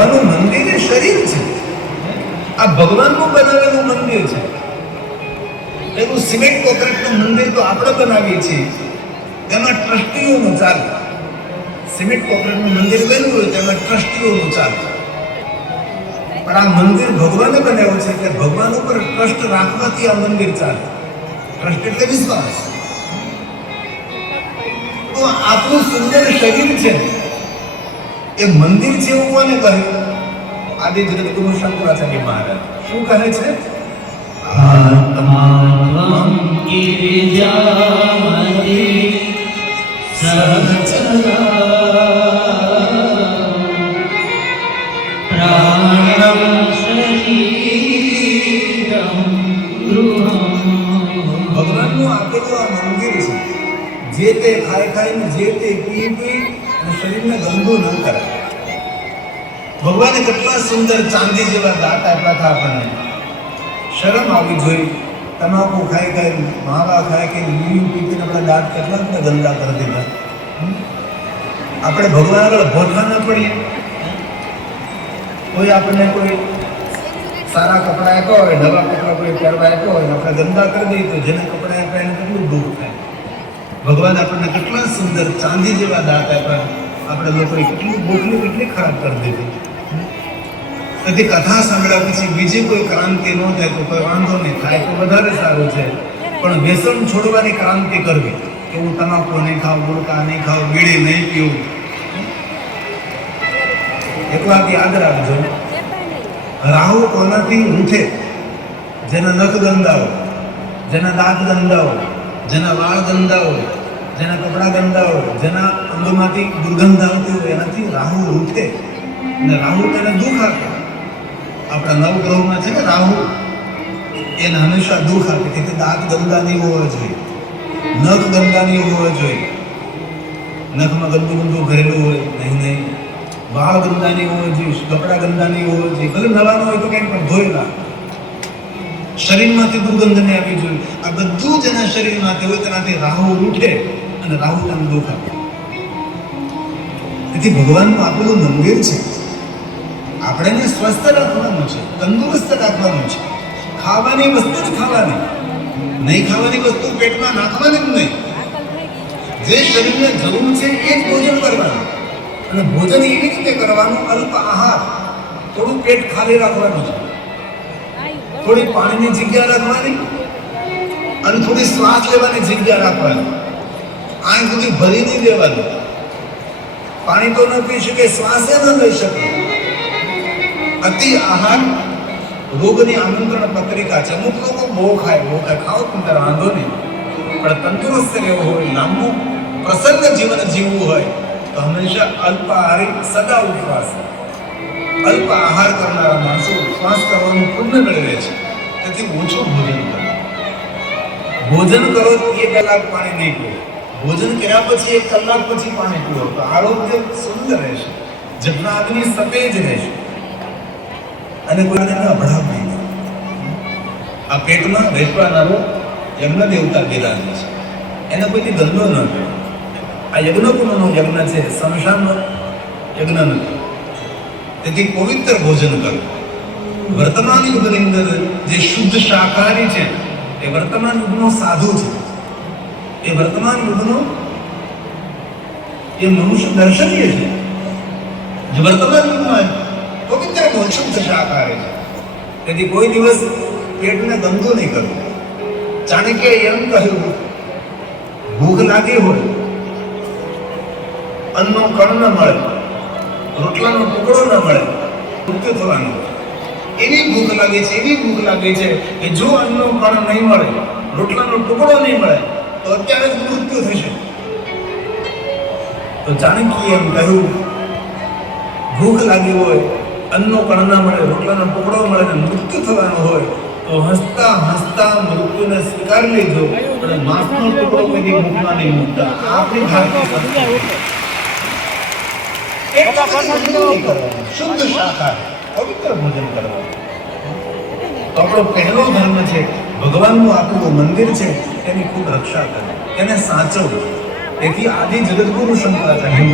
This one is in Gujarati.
જવાનું મંદિર એ શરીર છે. આ ભગવાનનું બનાવેલું મંદિર છે. એવું સિમેન્ટ કોન્ક્રીટનું મંદિર તો આપણે બનાવીએ છીએ, તેમાં ટ્રસ્ટીઓનું ચાલે. સિમેન્ટ કોન્ક્રીટનું મંદિર બન્યું હોય તેમાં ટ્રસ્ટીઓનું ચાલે. પણ આ મંદિર ભગવાને બનાવ્યું છે કે ભગવાન ઉપર ટ્રસ્ટ રાખવાથી આ મંદિર ચાલે. ટ્રસ્ટ એટલે વિશ્વાસ. તો આપણું સુંદર શરીર છે એ મંદિર છે એવું કોને કહ્યું? આદિ જગદગુરુ શંકરાચાર્ય મહારાજ શું કહે છે? આત્માવં ગિરિજામતિ પ્રાણમ શરીરમ ગૃહમ. ભગવાનનું આપેલું આ મંદિર છે. જે તે ખાઈને જે તે પી શરીરને ગંદુ ન કરે. ભગવાને કેટલા સુંદર ચાંદી જેવા દાંત આપ્યા હતા આપણને. શરમ આવી જોઈ. તમાકુ ખાઈ માવા ખાઈ લીલું પીને આપણા દાંત કેટલા બધા ગંદા કરી દીધા. આપણે ભગવાન આગળ ભોઠા ન પડીએ. કોઈ આપણને કોઈ સારા કપડા આપ્યા હોય, નવા કપડા કોઈ પહેરવા આપ્યા હોય, આપણે ગંદા કરી દઈએ તો જેને કપડા આપ્યા એને કેટલું દુઃખ થાય. ભગવાન આપણને કેટલા સુંદર ચાંદી જેવા દાંત આપ્યા, આપણે લોકોએ કેટલી ખરાબ કરી દીધી. તેથી કથા સાંભળ્યા પછી બીજી કોઈ ક્રાંતિ ન થાય તો કોઈ વાંધો નહીં, થાય તો વધારે સારું છે. પણ વ્યસન છોડવાની ક્રાંતિ કરવી કે હું તમાકુ નહીં ખાઉં, ગુટખા નહીં ખાઉં, બીડી નહીં પીવું. એક વાત યાદ રાખજો, રાહુ કોનાથી ઉઠે? જેના નખ ગંદા હોય, જેના દાંત ગંદા હોય, જેના વાળ ગંદા હોય, જેના કપડા ગંદા હોય, જેના અંગમાંથી દુર્ગંધ આવતી હોય, એનાથી રાહુ ઉઠે. અને રાહુ તેને દુઃખ આપે. આપણા નવગ્રહોમાં છે ને રાહુ, એને હંમેશા દુઃખ આપે કે દાંત ગંદા નહીં હોવા જોઈએ, નખ ગંદા નહીં હોવા જોઈએ, નખમાં ગંદુ ભરેલું હોય નહીં, વાળ ગંદા નહીં હોવા જોઈએ, કપડા ગંદા નહીં હોવા જોઈએ, ભલે નવાનું હોય તો કંઈ પણ ધોયેલા. શરીરમાંથી દુર્ગંધ ને આવી જોઈએ. આ બધું જેના શરીરમાંથી હોય તેનાથી રાહુ ઉઠે અને રાહુ તેને દુઃખ આપે. તેથી ભગવાનનું આપેલું મંદિર છે. આપણે સ્વસ્થ રાખવાનું છે, તંદુરસ્ત રાખવાનું છે. ખાવાની વસ્તુ જ ખાવાની, નહીં ખાવાની વસ્તુ પેટમાં નાખવાની જ નહીં. જે શરીરને જરૂર છે એ જ ભોજન કરવાનું. અને ભોજન એવી રીતે કરવાનું, અલ્પ આહાર, થોડું પેટ ખાલી રાખવાનું છે, થોડી પાણીની જગ્યા રાખવાની અને થોડી શ્વાસ લેવાની જગ્યા રાખવાની. આંખ સુધી ભરી નહીં દેવાનું. પાણી તો ન પી શકે, શ્વાસે ન લઈ શકે. અતિ આહાર રોગની આમંત્રણ પત્રિકા છે. અમુક લોકો બહુ ખાય ખાઓ પણ તારે વાંધો નહીં, પણ તંદુરસ્ત રહેવું હોય, લાંબુ પ્રસન્ન જીવન જીવવું હોય તો હંમેશા અલ્પ આહારી, સદા ઉપવાસ. અલ્પ આહાર કરનારા માણસો ઉપવાસ કરવાનું પુણ્ય મેળવે છે. તેથી ઓછું ભોજન કરો. ભોજન કરો 1 કલાક પાણી નહીં પીવો. ભોજન કર્યા પછી 1 કલાક પછી પાણી પીવો તો આરોગ્ય સુંદર રહેશે, જગના આદમી સતેજ રહેશે અને કોઈને અભડાવ નહીં. આ પેટમાં બેસવાનારો યજ્ઞ દેવતા બિરાજે છે, એને કોઈથી ગંદો ન કરે. આ યજ્ઞકુંડનો યજ્ઞ છે, શમશાનનો યજ્ઞ નથી. તેથી પવિત્ર ભોજન કરવું. વર્તમાન યુગની અંદર જે શુદ્ધ શાકાહારી છે એ વર્તમાન યુગનો સાધુ છે. એ વર્તમાન યુગનો એ મનુષ્ય દર્શનીય છે. જે વર્તમાન યુગમાં પવિત્ર ભોજન શુદ્ધ શાકાહારી છે. તેથી કોઈ દિવસ પેટને ગંદુ નહીં કરવું. ચાણક્યએ એમ કહ્યું, ભૂખ લાગી હોય, અન્નનો કણ ન મળે, રોટલાનો ટુકડો ન મળે, મૃત્યુ થવાનું. એવી ભૂખ લાગે છે કે જો અન્નનો કણ નહીં મળે, રોટલાનો ટુકડો નહીં મળે તો અત્યારે જ મૃત્યુ થશે. તો ચાણક્યએ એમ કહ્યું, ભૂખ લાગી હોય, અન્નનો કણ ના મળે, રોટલાનો ટુકડો મળે ને મૃત્યુ થવાનું હોય તો હસતા હસતા મૃત્યુને સ્વીકારી લેજો, પણ માંસનો ટુકડો કદી મુખમાં નહીં મૂકતા. આપણી ભારતીય શુદ્ધ શાકાહારી પવિત્ર ભોજન કરવાનું. તો આપણો પહેલો ધર્મ છે, ભગવાનનું આપેલું મંદિર છે, તેની ખૂબ રક્ષા કરવી, તેને સાચવવું. તેથી આદિ જગદગુરુ શંકરાચાર્ય